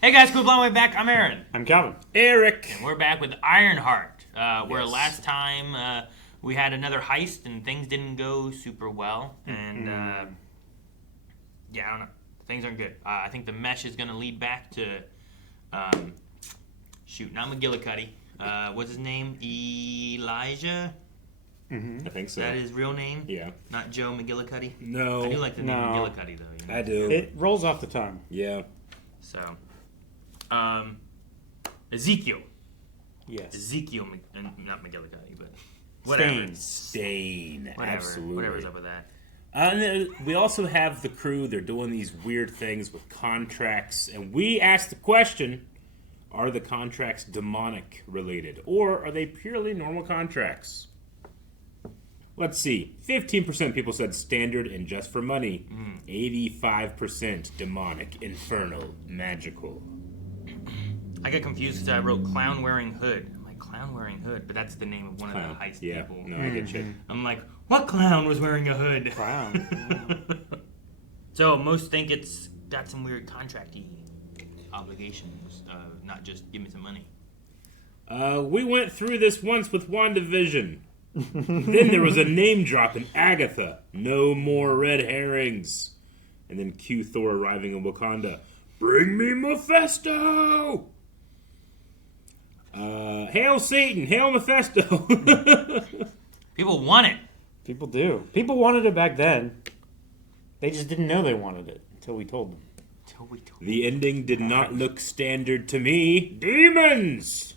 Hey guys, cool blowing way back. I'm Aaron. I'm Calvin. Eric. And we're back with Ironheart, where last time we had another heist and things didn't go super well. And yeah, I don't know. Things aren't good. I think the mesh is going to lead back to, not McGillicuddy. What's his name? Elijah? Mm-hmm. I think so. Is that his real name? Yeah. Not Joe McGillicuddy? No. I do like the name McGillicuddy, though. You know? I do. It rolls off the tongue. Yeah. So, Ezekiel. Yes. Ezekiel, not McGillicuddy, but whatever. Stane. Whatever. Absolutely. Whatever's up with that. And then we also have the crew. They're doing these weird things with contracts. And we asked the question, are the contracts demonic related? Or are they purely normal contracts? Let's see. 15% people said standard and just for money. 85% demonic, infernal, magical. I get confused because I wrote clown wearing hood. I'm like, clown wearing hood? But that's the name of one of the heist people. No, I get you. I'm like, what clown was wearing a hood? Clown. So most think it's got some weird contract-y obligations, not just give me some money. We went through this once with WandaVision. Then there was a name drop in Agatha. No more red herrings. And then Q Thor arriving in Wakanda. Bring me Mephisto! Hail Satan! Hail Mephisto! People want it. People do. People wanted it back then. They just didn't know they wanted it until we told them. The ending did not look standard to me. Demons!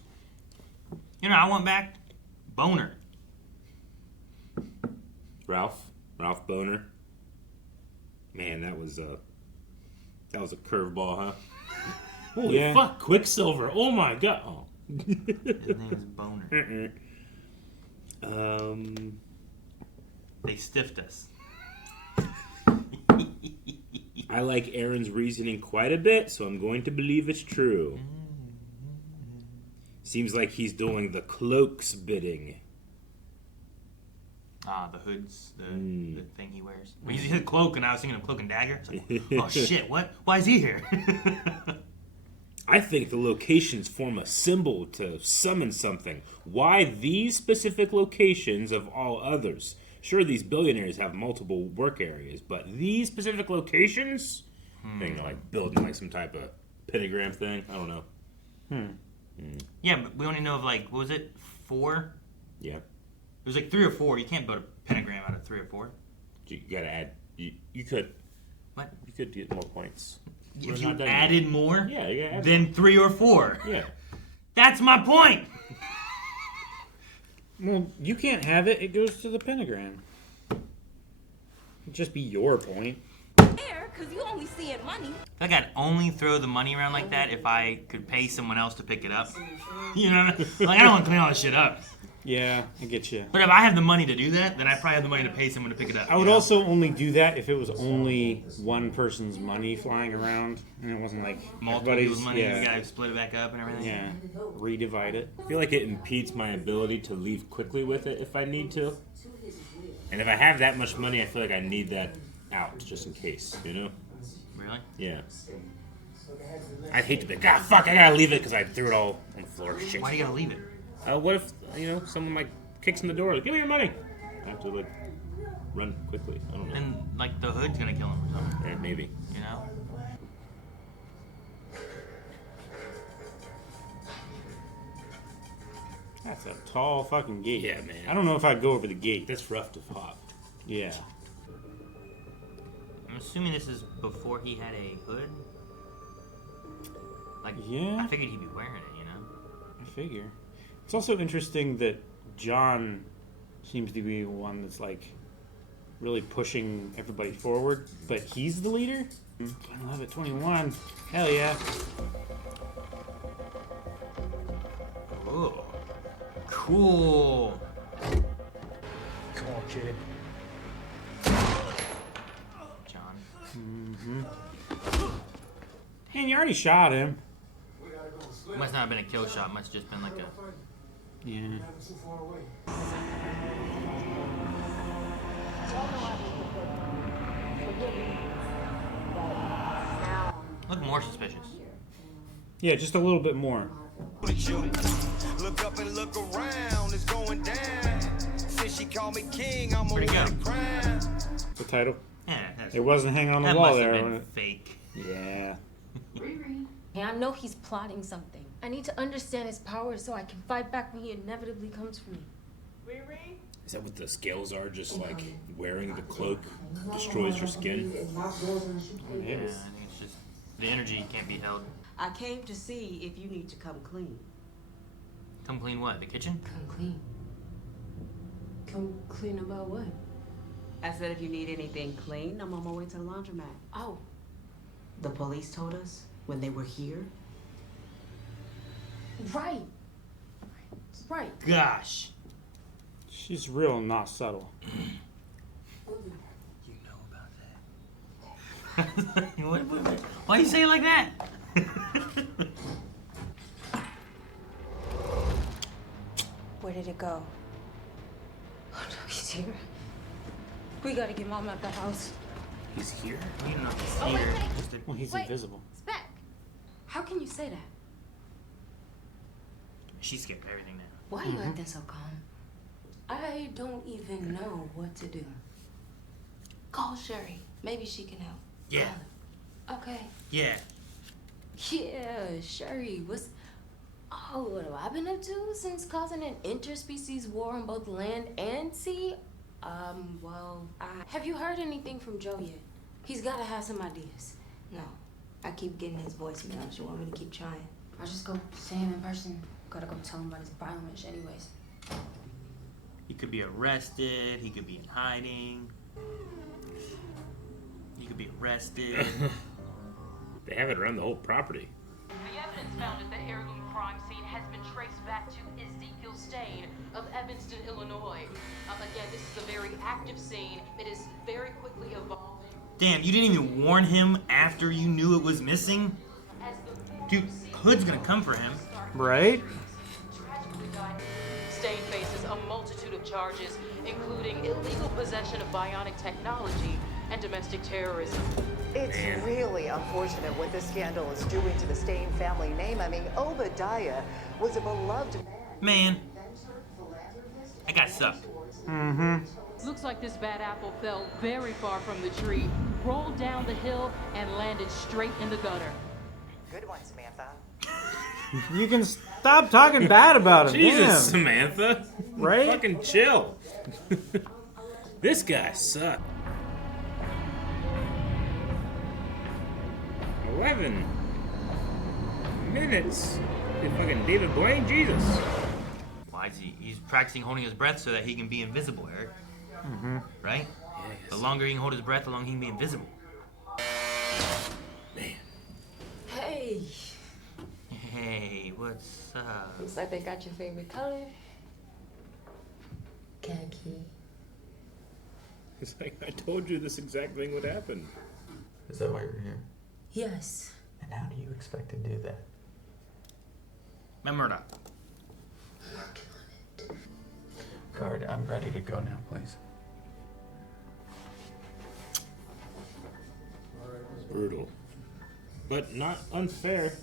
You know, I want back Boner. Ralph Boner. Man, that was a curveball, huh? Holy fuck, Quicksilver! Oh my god! Oh. His name is Boner. They stiffed us. I like Aaron's reasoning quite a bit, so I'm going to believe it's true. Seems like he's doing the cloak's bidding. The hoods, the thing he wears. When you said cloak, and I was thinking of Cloak and Dagger. It's like, oh shit, what? Why is he here? I think the locations form a symbol to summon something. Why these specific locations of all others? Sure, these billionaires have multiple work areas, but these specific locations? Thing like building like some type of pentagram thing. I don't know. Yeah, but we only know of like, what was it? 4? Yeah. It was like 3 or 4. You can't build a pentagram out of 3 or 4. You gotta add. You could. What? You could get more points. If you added more? Yeah, you gotta add then 3 or 4. Yeah. That's my point! Well, you can't have it. It goes to the pentagram. It'd just be your point. Because you only seeing money. I think I'd only throw the money around like that if I could pay someone else to pick it up. You know what I mean? Like, I don't want to clean all this shit up. Yeah, I get you. But if I have the money to do that, then I probably have the money to pay someone to pick it up. I would also only do that if it was only one person's money flying around, and it wasn't like multiple people's money. You gotta split it back up and everything. Yeah, redivide it. I feel like it impedes my ability to leave quickly with it if I need to. And if I have that much money, I feel like I need that out just in case, you know? Really? Yeah. I'd hate to be like, fuck, I gotta leave it because I threw it all on the floor. Shit. Why do you gotta leave it? What if, someone like kicks in the door, like, give me your money. I have to like run quickly. I don't know. And like the hood's gonna kill him or something. Yeah, maybe. You know? That's a tall fucking gate. Yeah, man. I don't know if I'd go over the gate. That's rough to hop. Yeah. I'm assuming this is before he had a hood. Like, yeah. I figured he'd be wearing it, you know? I figure. It's also interesting that John seems to be one that's like really pushing everybody forward, but he's the leader? I love it, 21. Hell yeah. Oh, cool. Come on, kid. John. Man, you already shot him. Must not have been a kill shot. Must have just been like a... Yeah. Look more suspicious. Yeah, just a little bit more. Look up and look around, it's going down. Since she called me king, I'm Where'd it go? The title. Yeah, It wasn't hanging on the that wall must there. have when been it- fake. Yeah. Hey, I know he's plotting something. I need to understand his power so I can fight back when he inevitably comes for me. Is that what the scales are? Just like wearing the cloak destroys your skin? Yeah, I think it's just the energy can't be held. I came to see if you need to come clean. Come clean what? The kitchen? Come clean. Come clean about what? I said if you need anything clean, I'm on my way to the laundromat. Oh, The police told us when they were here. right. Right. Gosh. She's real not subtle. You know about that. what? Why you say it like that? Where did it go? Oh no, he's here. We gotta get Mom out the house. He's here? You know, he's Oh, wait, here. wait. Just a- Well, he's Wait. invisible. Spec! How can you say that? She's scared of everything now. Why are you acting so calm? I don't even know what to do. Call Sherry. Maybe she can help. Yeah. Call her. Okay. Yeah. Yeah, Sherry. What have I been up to since causing an interspecies war on both land and sea? Have you heard anything from Joe yet? He's gotta have some ideas. No. I keep getting his voicemails. You want me to keep trying? I'll just go see him in person. Gotta go tell him about his violence anyways. He could be arrested. He could be in hiding. He could be arrested. They have it around the whole property. The evidence found at the heirloom crime scene has been traced back to Ezekiel Stane of Evanston, Illinois. Again, this is a very active scene. It is very quickly evolving. Damn, you didn't even warn him after you knew it was missing? As the Dude, Hood's gonna come for him. Right? tragically died. Stane faces a multitude of charges, including illegal possession of bionic technology and domestic terrorism. It's really unfortunate what this scandal is doing to the Stane family name. I mean, Obadiah was a beloved Man, I got sucked. Looks like this bad apple fell very far from the tree, rolled down the hill, and landed straight in the gutter. Good one, Samantha. You can stop talking bad about him. Jesus, Damn. Samantha. Right? Fucking chill. This guy sucks. 11 minutes. Did fucking David Blaine? Jesus. Why is he? He's practicing holding his breath so that he can be invisible, Eric. Right? The longer he can hold his breath, the longer he can be invisible. Man. Hey. Hey, what's up? Looks like they got your favorite color. Khaki. It's like, I told you this exact thing would happen. Is that why you're here? Yes. And how do you expect to do that? Memorda. Guard, I'm ready to go now, please. Brutal. But not unfair.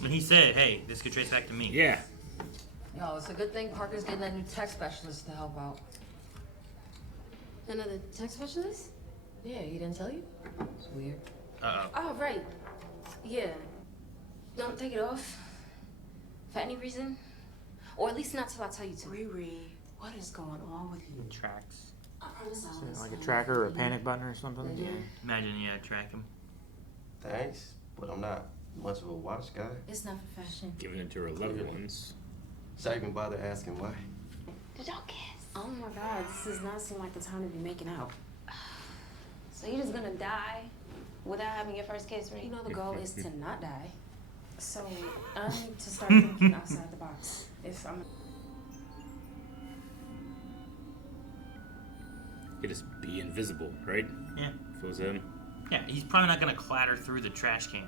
When he said, hey, this could trace back to me. Yeah. Yo, it's a good thing Parker's getting that new tech specialist to help out. Another tech specialist? Yeah, he didn't tell you? It's weird. Uh-oh. Oh, right. Yeah. Don't take it off. For any reason. Or at least not till I tell you to. Riri, what is going on with you? Tracks. I promise I'll listen. Like a tracker or a panic button or something? Imagine, yeah, track him. Thanks, but I'm not much of a watch guy. It's not for fashion. Giving it to her loved ones. So I even bother asking why. Did y'all kiss? Oh my god, this does not seem like the time to be making out. So you're just gonna die without having your first kiss, right? You know the goal is to not die. So I need to start thinking outside the box. If I'm He just be invisible, right? Yeah. If it was him. Yeah, he's probably not gonna clatter through the trash can,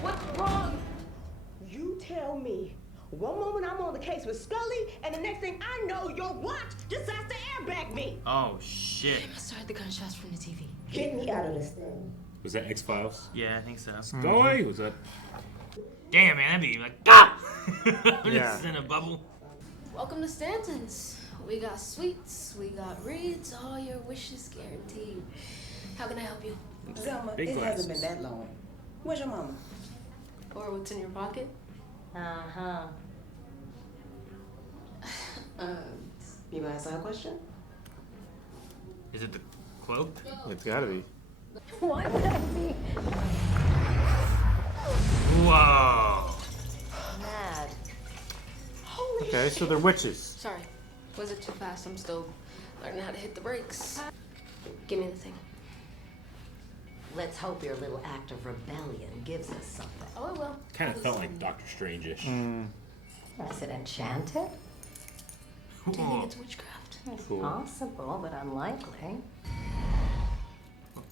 What's wrong? You tell me. One moment I'm on the case with Scully, and the next thing I know, your watch decides to airbag me. Oh, shit. I must have heard the gunshots from the TV. Get me out of this thing. Was that X-Files? Yeah, I think so. Scully? Was that? Damn, man, that'd be like, ah! Yeah. Just in a bubble. Welcome to Stanton's. We got sweets, we got reads, all your wishes guaranteed. How can I help you? Zelma, Big it hasn't glasses. been that long. Where's your mama? Or what's in your pocket? Uh-huh. You gonna ask her a question? Is it the cloak? It's gotta be. Why would I be Whoa. mad? Okay, so they're witches. Sorry, was it too fast? I'm still learning how to hit the brakes. Give me the thing. Let's hope your little act of rebellion gives us something. Oh, it will. Kind of felt like Doctor Strange-ish. Is it enchanted? Do you think it's witchcraft? It's Cool. possible, but unlikely.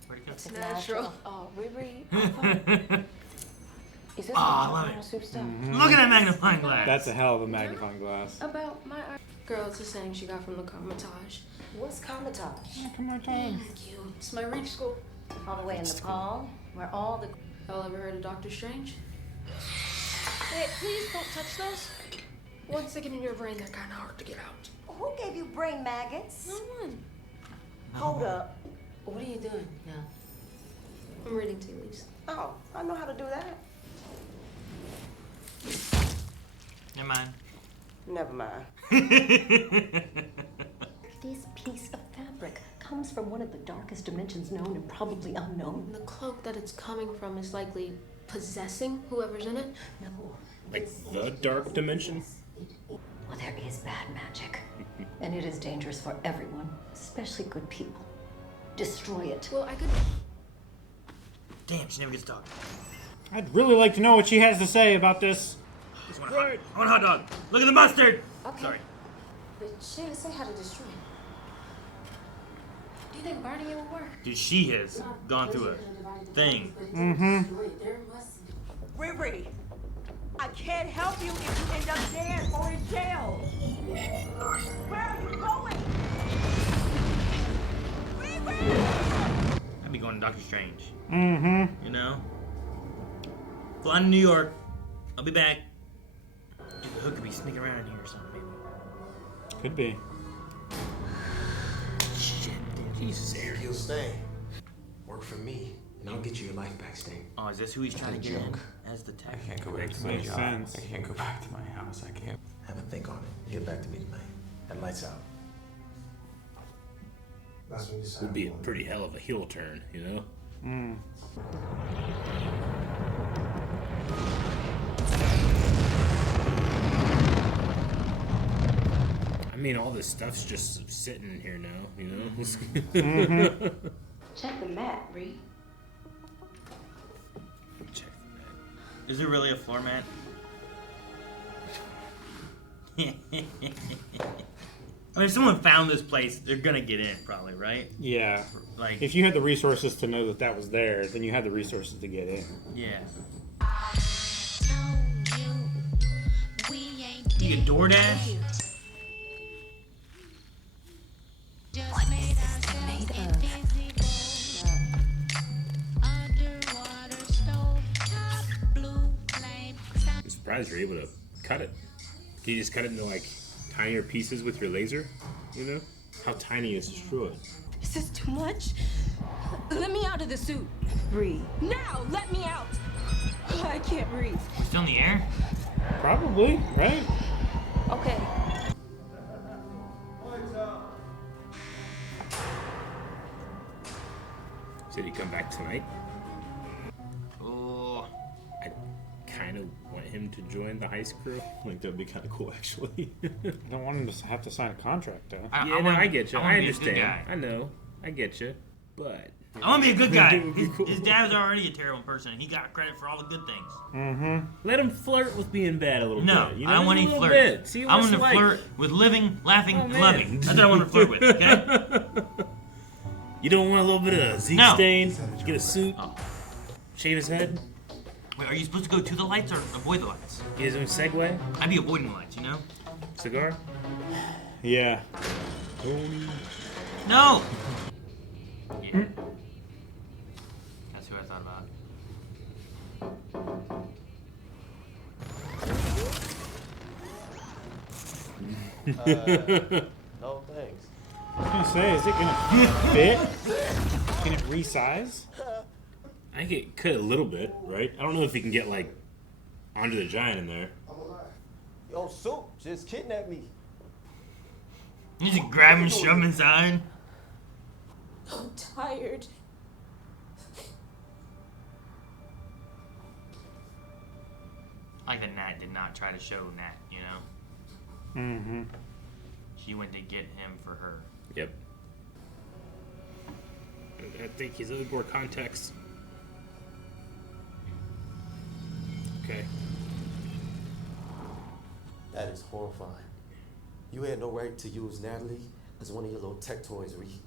Where'd it go? It's Natural. Oh, Riri. Is this Oh, I love it. soup stuff? Look at that magnifying glass. That's a hell of a magnifying glass. About my art. Girl, it's a saying she got from the Carmitage. What's Carmitage? Come on, time. Thank you. It's my reach school. All the way in Nepal, where all the... Y'all ever heard of Doctor Strange? Hey, please don't touch those. Once they get in your brain, they're kind of hard to get out. Who gave you brain maggots? No one. Hold up. What are you doing? Yeah. I'm reading tea leaves. Oh, I know how to do that. Never mind. Never mind. This piece of fabric comes from one of the darkest dimensions known and probably unknown. The cloak that it's coming from is likely possessing whoever's in it. No. Like the dark dimension? Well, there is bad magic. And it is dangerous for everyone, especially good people. Destroy it. Well, I could... Damn, she never gets talked. I'd really like to know what she has to say about this. I just want I want a hot dog. Look at the mustard. Okay. Sorry. But she didn't say how to destroy it. Do you think burning it would work? Dude, she has gone through a thing. Riri, I can't help you if you end up dead or in jail. Where are you going? Riri! I'd be going to Doctor Strange. Mm-hmm. You know? Flying to New York. I'll be back. Dude, the hook could be sneaking around in here or something, maybe. Could be. Shit, dude. Jesus, Aaron. Ezekiel, Stane. Work for me, and I'll get you your life back, Stane. Oh, is this who he's trying to get in? As the I tech? can't go back to my Makes job. sense. I can't go back to my house. I can't. Have a think on it. Get back to me tonight. That lights out. That's when you decide. Would be a pretty hell of a heel turn, you know? Mm. I mean, all this stuff's just sitting here now, you know? Check the mat, Ree. Check that. Is there really a floor mat? I mean, if someone found this place, they're gonna get in, probably, right? Yeah. Like, If you had the resources to know that that was there, then you had the resources to get in. yeah. You get DoorDash? What is this made of? I'm surprised you're able to cut it. Can you just cut it into like tinier pieces with your laser? You know? How tiny is destroyed? Is this too much? Let me out of the suit. Breathe. Now, let me out. I can't breathe. Still in the air? Probably, right? Okay. Said he'd come back tonight. Oh. I kind of want him to join the heist crew. Like, that'd be kind of cool, actually. I don't want him to have to sign a contract, though. I get you. I wanna be a good understand. guy. I know. I get you. But I want to be a good guy. It would be cool. His dad was already a terrible person. He got credit for all the good things. Mm-hmm. Let him flirt with being bad a little No, bit. You know, I don't want just any a little flirt. bit. See I what want it's to like. flirt with living, laughing, Oh, man. loving. That's what I want to flirt with, okay? You don't want a little bit of Zeke No. Stane? Get a suit? Oh. Shave his head? Wait, are you supposed to go to the lights or avoid the lights? Get his own Segway? I'd be avoiding the lights, you know? Cigar? Yeah. No! Yeah. thought about. No thanks. I was gonna say, is it gonna fit? Can it resize? I think it could a little bit, right? I don't know if you can get like Andre the Giant in there. Yo, Soup just kidnapped me. You just grab him, shove him inside. I'm tired. Like the Nat did not try to show Nat, you know? Mm-hmm. She went to get him for her. Yep. I think he's a little more context. Okay. That is horrifying. You had no right to use Natalie as one of your little tech toys, Reed.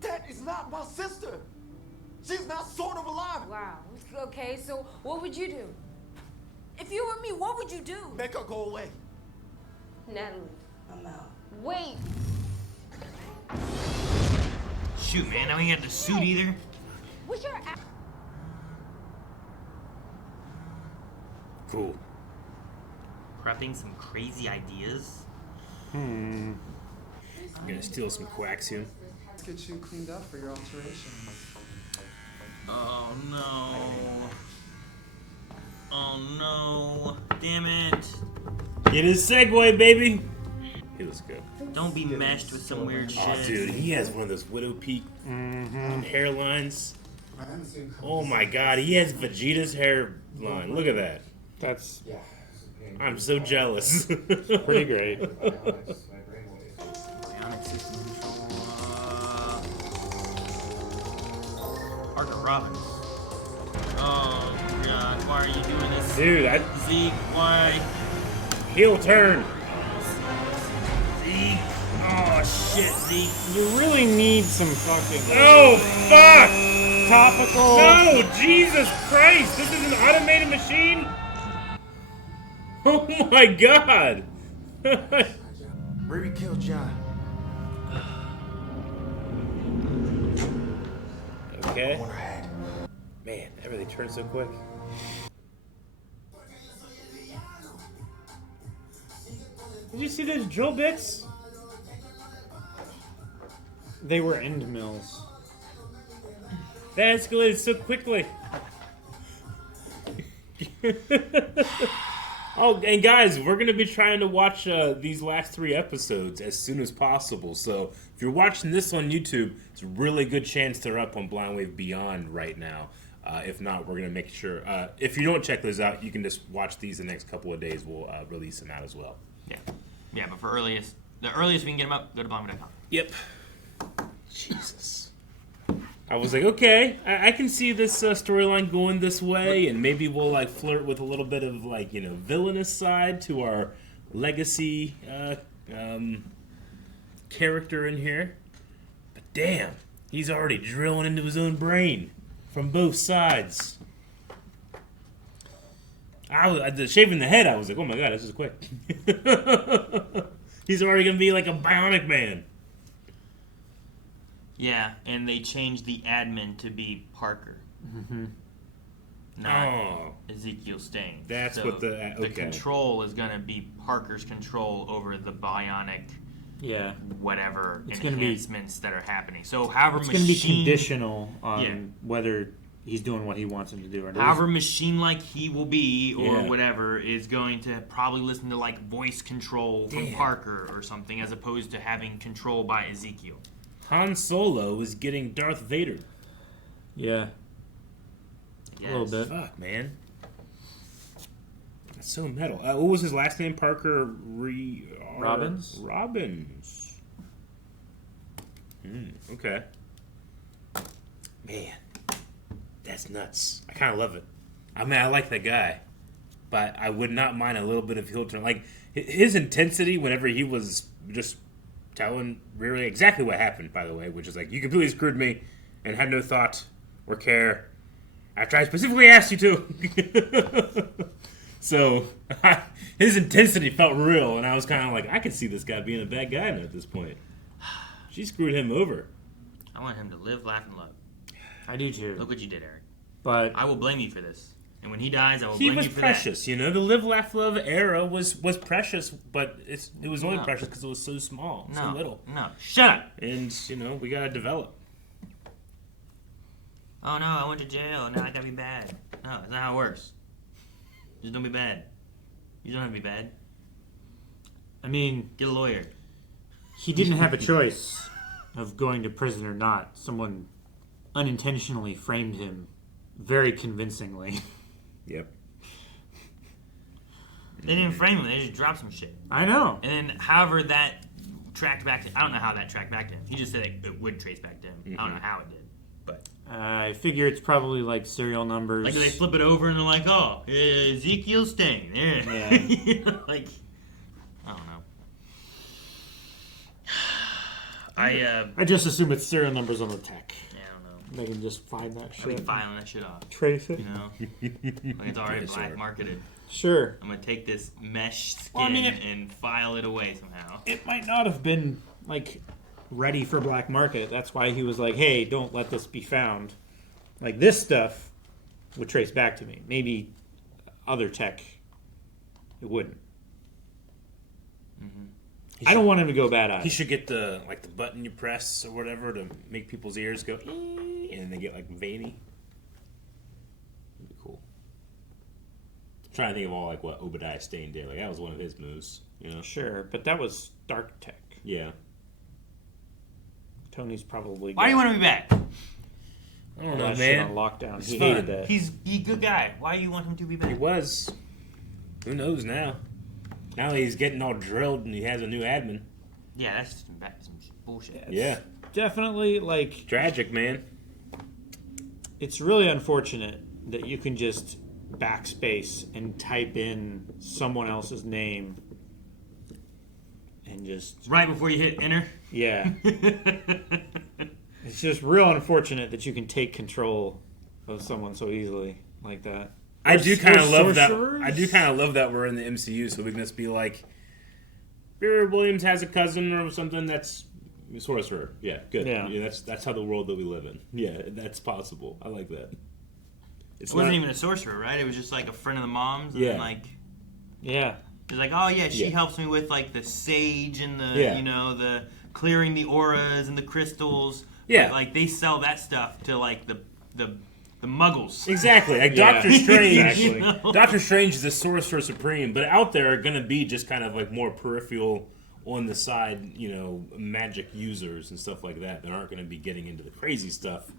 That is not my sister. She's not sort of alive. Wow. Okay, so what would you do? If you were me, what would you do? Make her go away. Natalie. I'm out. Wait. Shoot, man, now he got the suit either. What's your Cool. Prepping some crazy ideas. I'm gonna steal some coaxium. Let's get you cleaned up for your alteration. Oh no. Oh no. Damn it. Get his segue, baby. He looks good. Don't be meshed with some weird shit. Oh, dude, he has one of those Widow Peak hairlines. Oh my god, he has Vegeta's hairline. Look at that. That's... I'm so jealous. pretty great. Parker Robbins. Oh god, why are you doing this? Dude, Zeke, why? Heel turn. Zeke. Oh shit, Zeke. You really need some fucking... Oh, fuck! Topical... No, Jesus Christ! This is an automated machine? Oh my god! Riri killed John. Okay. Man, everything turns so quick. Did you see those drill bits? They were end mills. That escalated so quickly. Oh, and guys, we're going to be trying to watch these last 3 episodes as soon as possible. So if you're watching this on YouTube, it's a really good chance they're up on Blind Wave Beyond right now. If not, we're going to make sure. If you don't check those out, you can just watch these the next couple of days. We'll release them out as well. Yeah, but for the earliest we can get them up, go to blindwave.com. Yep. Jesus. I was like, okay, I can see this storyline going this way, and maybe we'll like flirt with a little bit of like, you know, villainous side to our legacy character in here. But damn, he's already drilling into his own brain from both sides. Shaving the head, I was like, oh my god, this is quick. He's already gonna be like a bionic man. Yeah, and they changed the admin to be Parker. Not Ezekiel Stane. That's so what the control is going to be Parker's control over the bionic whatever it's enhancements that are happening. So however it's going to be conditional on whether he's doing what he wants him to do or not. However machine-like he will be or whatever is going to probably listen to like voice control from Parker or something as opposed to having control by Ezekiel. Han Solo is getting Darth Vader. Yeah. A little bit. Fuck, man. That's so metal. What was his last name? Parker Robbins? Robbins. Okay. Man. That's nuts. I kind of love it. I mean, I like that guy. But I would not mind a little bit of heel turn. Like, his intensity whenever he was just telling Riri exactly what happened, by the way, which is like, you completely screwed me and had no thought or care after I specifically asked you to. So, his intensity felt real, and I was kind of like, I could see this guy being a bad guy at this point. She screwed him over. I want him to live, laugh, and love. I do too. Look what you did, Eric. But I will blame you for this. And when he dies, I will blame you for that. He was precious, you know. The Live, Laugh, Love era was precious, but it was only precious because it was so small, so little. No, shut up. And, you know, we gotta develop. Oh, no, I went to jail. Now I gotta be bad. No, that's not how it works. Just don't be bad. You don't have to be bad. I mean... Get a lawyer. He didn't have a choice of going to prison or not. Someone unintentionally framed him very convincingly. Yep. They didn't frame him. They just dropped some shit. I know. And then, however, that tracked back to... I don't know how that tracked back to him. He just said it would trace back to him. I don't know how it did. But I figure it's probably like serial numbers. like they flip it over and they're like, oh, Ezekiel Stane. Yeah. You know, like, I don't know. I just assume it's serial numbers on the tech. Yeah, I don't know. They can just find that shit. I'll be filing that shit off. Trace it. You know? Like it's already black marketed. Sure. I'm going to take this mesh skin and file it away somehow. It might not have been, like, ready for black market. That's why he was like, hey, don't let this be found. Like, this stuff would trace back to me. Maybe other tech, it wouldn't. I don't want him to go bad either. He should get the button you press or whatever to make people's ears go, and they get like veiny. That'd be cool. I'm trying to think of all like what Obadiah Stane did. Like that was one of his moves, you know. Sure, but that was dark tech. Yeah. Tony's probably. Why do you want to be back? I don't know, man. On lockdown, It's he fun. hated that. He's a good guy. Why do you want him to be back? He was. Who knows now? Now he's getting all drilled and he has a new admin. Yeah, that's just some bullshit. Yeah. Definitely, like... Tragic, man. It's really unfortunate that you can just backspace and type in someone else's name and just... Right before you hit enter? Yeah. It's just real unfortunate that you can take control of someone so easily like that. I do kind of love that. I do kind of love that we're in the MCU, so we can just be like, Williams has a cousin or something that's Sorcerer. Yeah, good. Yeah. That's how the world that we live in. Yeah, that's possible. I like that. It wasn't even a sorcerer, right? It was just like a friend of the mom's. And Yeah. like, yeah. It's like, oh yeah, she Yeah. helps me with like the sage and the Yeah. you know the clearing the auras and the crystals. Yeah. But, like they sell that stuff to like the Muggles. Exactly. Like Yeah. Doctor Strange. Exactly. You know? Doctor Strange is the Sorcerer Supreme, but out there are going to be just kind of like more peripheral on the side, you know, magic users and stuff like that aren't going to be getting into the crazy stuff,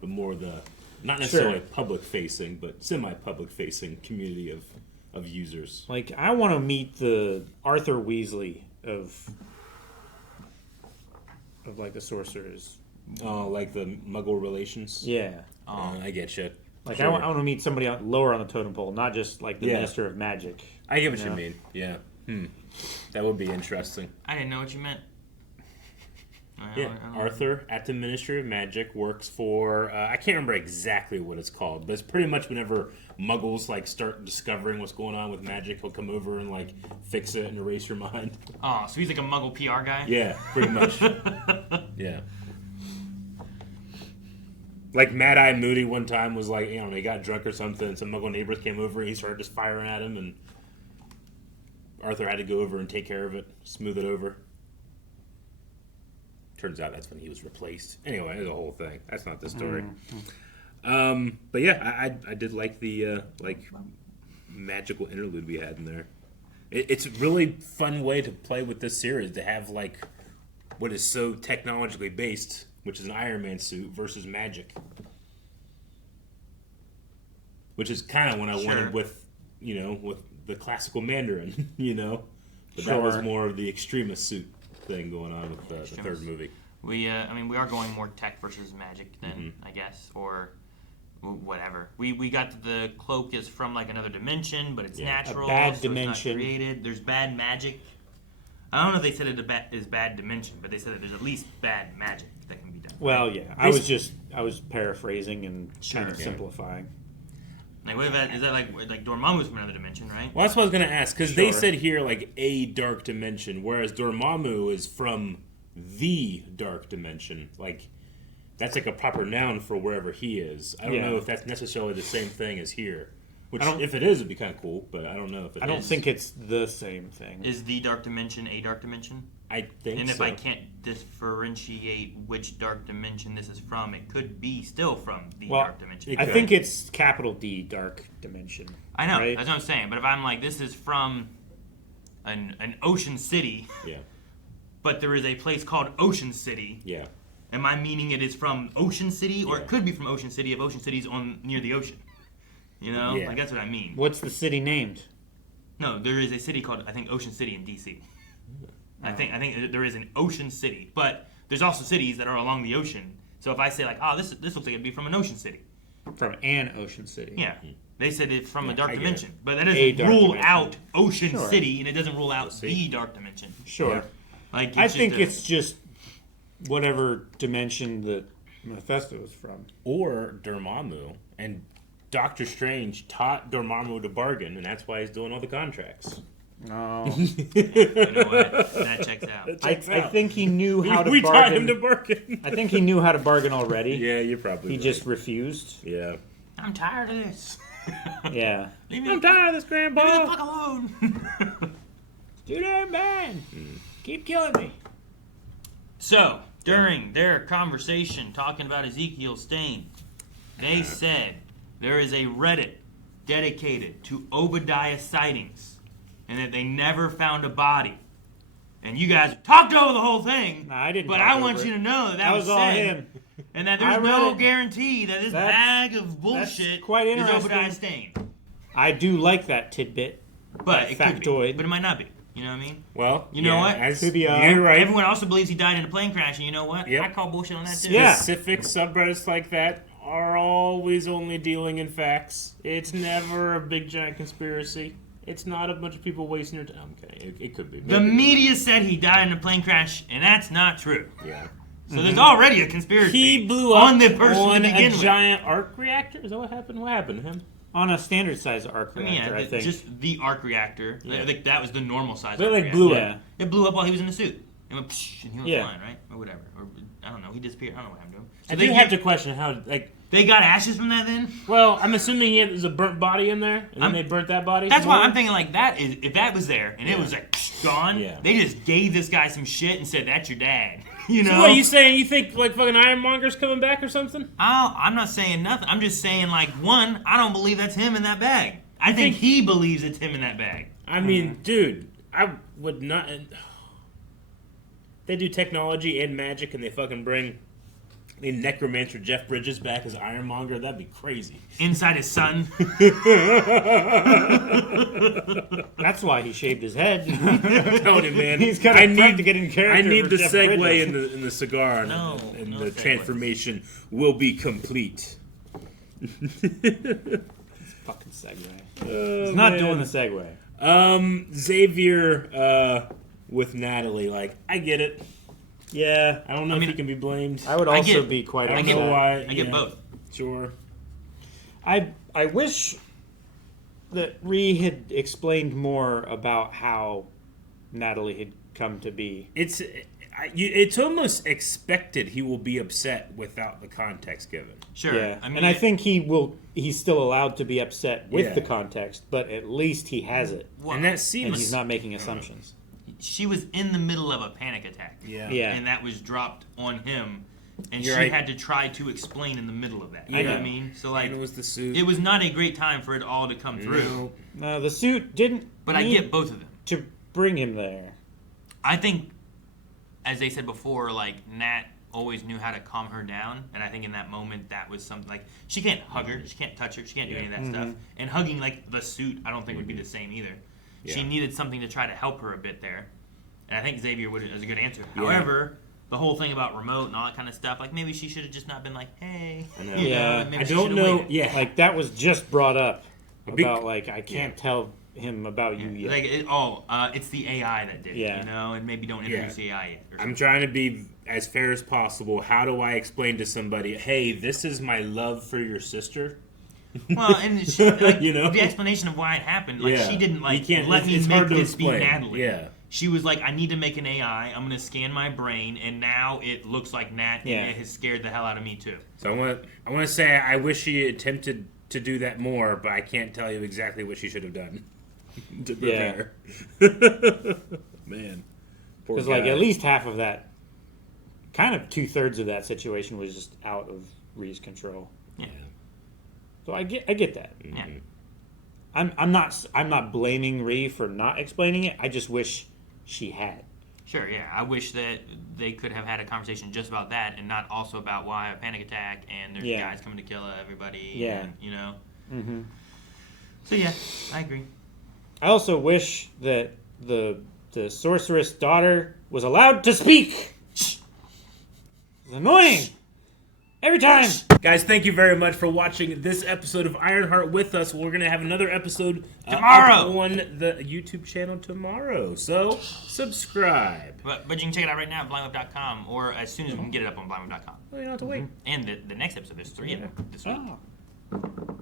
but more the not necessarily public facing, but semi-public facing community of users. Like, I want to meet the Arthur Weasley of like the sorcerers. Oh, like the Muggle relations? Yeah. I get you. Like, Sure. I want to meet somebody lower on the totem pole, not just like the Yeah. Minister of Magic. I get what you know? mean. Yeah. That would be interesting. I didn't know what you meant. Yeah, Arthur at the Ministry of Magic works for I can't remember exactly what it's called, but it's pretty much whenever Muggles like start discovering what's going on with magic, he'll come over and like fix it and erase your mind. Oh, so he's like a Muggle PR guy? Yeah, pretty much. Yeah. Like Mad Eye Moody one time was like, you know, he got drunk or something, and some Muggle neighbors came over and he started just firing at him, and Arthur had to go over and take care of it, smooth it over. Turns out that's when he was replaced. Anyway, it's a whole thing. That's not the story. But yeah, I did like the like magical interlude we had in there. It's a really fun way to play with this series, to have like what is so technologically based, which is an Iron Man suit, versus magic. Which is kind of what I wanted with, you know, with the classical Mandarin, you know? But that was more of the extremist suit thing going on with the third movie. We, I mean, we are going more tech versus magic then, I guess, or whatever. We got that the cloak is from like another dimension, but it's natural. A bad so dimension. It's not created. There's bad magic. I don't know if they said it is bad dimension, but they said that there's at least bad magic that can be done. Well, yeah. I was paraphrasing and kind of simplifying. Like, what if that, is that like Dormammu's from another dimension, right? Well, that's what I was going to ask, because they said here, like, a dark dimension, whereas Dormammu is from the dark dimension. Like, That's like a proper noun for wherever he is. I don't know if that's necessarily the same thing as here. Which, if it is, it'd be kind of cool, but I don't know if it is. I don't think it's the same thing. Is the dark dimension a dark dimension? I think so. And if I can't differentiate which dark dimension this is from, it could be still from the dark dimension. I think it's capital D, dark dimension. I know, right? that's what I'm saying. But if I'm like, this is from an ocean city, but there is a place called Ocean City, am I meaning it is from Ocean City? Or it could be from Ocean City if Ocean City's near the ocean. You know? Like, that's what I mean. What's the city named? No, there is a city called, I think, Ocean City in D.C. I think there is an Ocean City, but there's also cities that are along the ocean. So if I say like, this looks like it'd be from an ocean city. From an ocean city. Yeah. They said it's from a dark dimension. But that doesn't rule out Ocean City, and it doesn't rule out the dark dimension. Sure. Yeah. Like, I think it's just whatever dimension that Mephisto is from. Or Dormammu. And Doctor Strange taught Dormammu to bargain, and that's why he's doing all the contracts. No. You know what? That checks out. I think he knew how to bargain. We taught him to bargain. I think he knew how to bargain already. Yeah, you're probably He just refused. Yeah. I'm tired of this. Yeah. I'm tired of this, Grandpa. Leave me the fuck alone. Too damn bad. Keep killing me. So, during their conversation talking about Ezekiel Stane, they said there is a Reddit dedicated to Obadiah sightings and that they never found a body. And you guys talked over the whole thing. No, I didn't. But I want you to know that was all said, him. and that there's no guarantee that this bag of bullshit quite is interesting. Obadiah Stane. I do like that tidbit. But it factoid. could be. But it might not be. You know what I mean? Well, you know what? You're right. Everyone also believes he died in a plane crash, and you know what? Yep. I call bullshit on that too. Specific subreddits like that are always only dealing in facts. It's never a big giant conspiracy. It's not a bunch of people wasting their time. Okay, it could be. Maybe. The media said he died in a plane crash, and that's not true. Yeah. So there's already a conspiracy. He blew up on the person on to begin a with. giant arc reactor. Is that what happened? What happened to him? On a standard size arc reactor, I think. Just the arc reactor. Yeah. I think that was the normal size. But arc it reactor. blew up. It blew up while he was in the suit. It went psh, and he went Yeah. flying, right? Or whatever. Or I don't know. He disappeared. I don't know what happened to him. So I do have to question how, like... They got ashes from that then? Well, I'm assuming there's a burnt body in there, and then they burnt that body. That's why I'm thinking like that is if that was there and it was like gone, Yeah. they just gave this guy some shit and said that's your dad. You know? So what are you saying? You think like fucking Ironmonger's coming back or something? I'm not saying nothing. I'm just saying like one, I don't believe that's him in that bag. I think he believes it's him in that bag. I mean, dude, I would not. They do technology and magic, and they fucking bring the necromancer Jeff Bridges back as Ironmonger. That'd be crazy. Inside his son. That's why he shaved his head. I'm telling you, man. He's got to get in character. I need for the Jeff segue Bridges. in the cigar, and No the segues. transformation will be complete. Fucking segue. Oh, He's not man. doing the segue. Xavier with Natalie, like, I get it. Yeah. I don't know if he can be blamed. I would also be quite I upset. don't know why. I get both. Sure. I wish that Ree had explained more about how Natalie had come to be. It's almost expected he will be upset without the context given. Sure. Yeah. I mean, and I think he's still allowed to be upset with Yeah. the context, but at least he has it. Well, and that And seems he's not making assumptions. she was in the middle of a panic attack. Yeah. Yeah. And that was dropped on him. And You're she right. had to try to explain in the middle of that. Yeah. You know what I mean? So like And it was the suit. it was not a great time for it all to come through. No, the suit didn't. But I need get both of them. to bring him there. I think, as they said before, like Nat always knew how to calm her down, and I think in that moment that was something like she can't hug her, she can't touch her, she can't do any of that stuff. And hugging like the suit, I don't think would be the same either. She needed something to try to help her a bit there, and I think Xavier was a good answer. Yeah. However, the whole thing about remote and all that kind of stuff, like maybe she should have just not been like, hey, I know. you Yeah. know, maybe I she don't should've know. waited. Yeah. Like that was just brought up big- about like I can't tell him about you yet. Like it's the AI that did it, Yeah. you know, and maybe don't introduce the AI yet. Or I'm something. trying to be as fair as possible. How do I explain to somebody, hey, this is my love for your sister? Well, and she, like, You know? the explanation of why it happened, like Yeah. she didn't You like can't- let me it's make hard to this be explain. Natalie. Yeah. she was like, I need to make an AI. I'm going to scan my brain, and now it looks like Nat, and it has scared the hell out of me, too. So I want to say I wish she attempted to do that more, but I can't tell you exactly what she should have done to prepare. Man. Because, like, at least half of that, kind of 2/3 of that situation was just out of Ree's control. Yeah. So I get that. Yeah. I'm not blaming Ree for not explaining it. I just wish she had. Sure, yeah. I wish that they could have had a conversation just about that and not also about why I have a panic attack and there's guys coming to kill everybody. Yeah. And, you know? Mm-hmm. So, yeah, I agree. I also wish that the sorceress daughter was allowed to speak. It's annoying. Every time. Guys, thank you very much for watching this episode of Ironheart with us. We're going to have another episode tomorrow on the YouTube channel tomorrow. So, subscribe. But you can check it out right now at blindweb.com or as soon as we can get it up on blindweb.com. Well, you don't have to wait. And the next episode, there's 3 of them this week. Oh.